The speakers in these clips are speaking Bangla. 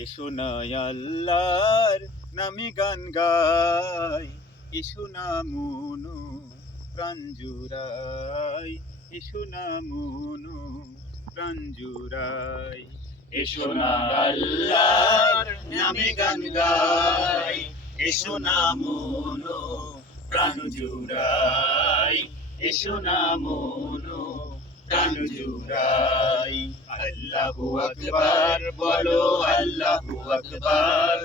এসো না আল্লাহর নামে গান গাই, এসো না মনো প্রাণ জুড়াই, এসো না মনো প্রাণ জুড়াই। এসো না আল্লাহর নামে গান গাই, এসো না মনো প্রাণ জুড়াই, এসো না মনো প্রাণ জুড়াই। আল্লাহু আকবার বলো, আল্লাহু আকবার,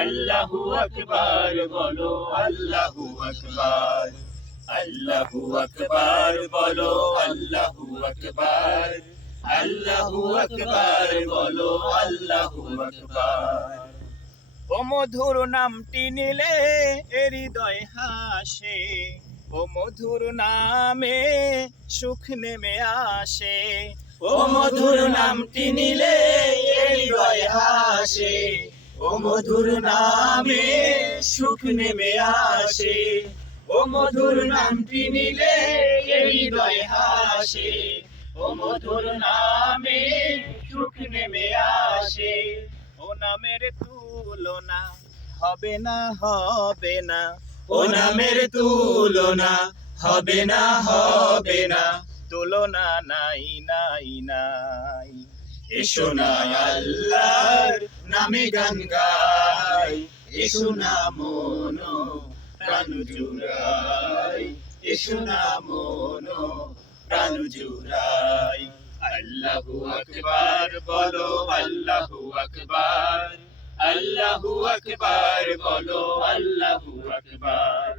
আল্লাহু আকবার বলো, আল্লাহু আকবার, আল্লাহু আকবার বলো, আল্লাহু আকবার, আল্লাহু আকবার বলো, আল্লাহু আকবার। ও মধুর নামটি নিলে হৃদয় হাসে, ও মধুর নামে সুখ নেমে আসে, ও মধুর নামটি নিলে হৃদয় হাসে, ও মধুর নামে সুখ নেমে আসে, ও মধুর নামটি নিলে হৃদয় হাসে, ও মধুর নামে সুখ নেমে আসে। ও নামের তুলনা হবে না, হবে না, ও নামের তুলনা হবে না, হবে না, তুলনা নাই নাই নাই। এসো না আল্লাহর নামে গান গাই, এসো না মনো প্রাণ জুড়াই, এসো না মনো প্রাণ জুড়াই। আল্লাহু আকবার বলো, আল্লাহু আকবার, আল্লাহু আকবার বলো, আল্লাহু আকবার,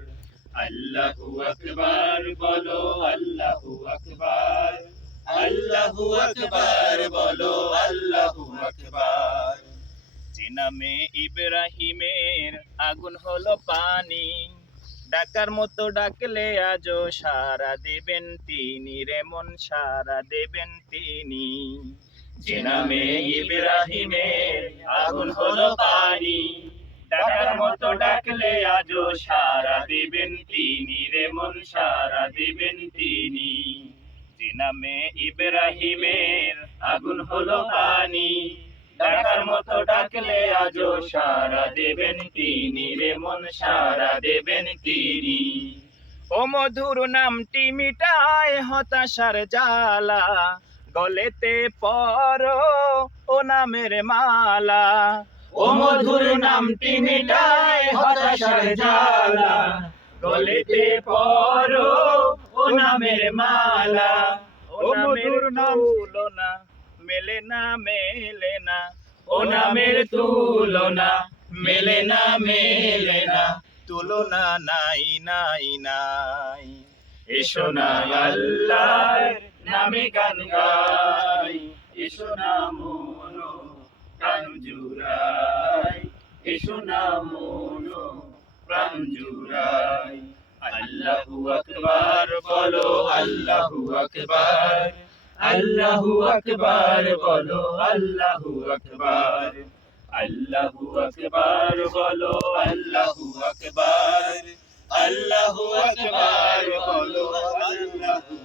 আল্লাহু আকবার বলো, আল্লাহু আকবার, আল্লাহু আকবার বলো, আল্লাহু আকবার। যে নামে ইব্রাহিমের আগুন হলো পানি, ডাকার মতো ডাকলে আজও সারা দেবেন তিনি, রে মন সারা দেবেন তিনি। যে নামে ইব্রাহিমের আগুন হলো পানি, ডাকার মতো ডাকলে আজও সারা দেবেন তিনি, রে মন সারা দেবেন তিনি। যে নামে ইব্রাহিমের আগুন হলো পানি, ডাকার মতো ডাকলে আজও সারা দেবেন তিনি, রে মন সারা দেবেন তিনি। ও মধুর নামটি মিটায় হতাশার জ্বালা, গলেতে পরো ও নামের মালা। ও মধুর নামটি মিটায় হতাশার জ্বালা, গলেতে পরো ও নামের মালা। ও মধুর নাম তুলনা মেলে না, মেলে না, ও নামের তুলনা মেলে না, মেলে না, তুলনা নাই নাই নাই। এসো না আল্লাহর নামে গান গাই, এসো না মনো প্রাণ জুড়াই, এসো না মনো প্রাণ জুড়াই। আল্লাহু আকবার বলো, আল্লাহু আকবার, আল্লাহু আকবার বলো, আল্লাহু আকবার, আল্লাহু আকবার বলো, আল্লাহু আকবার, আল্লাহু আকবার বলো, আল্লাহু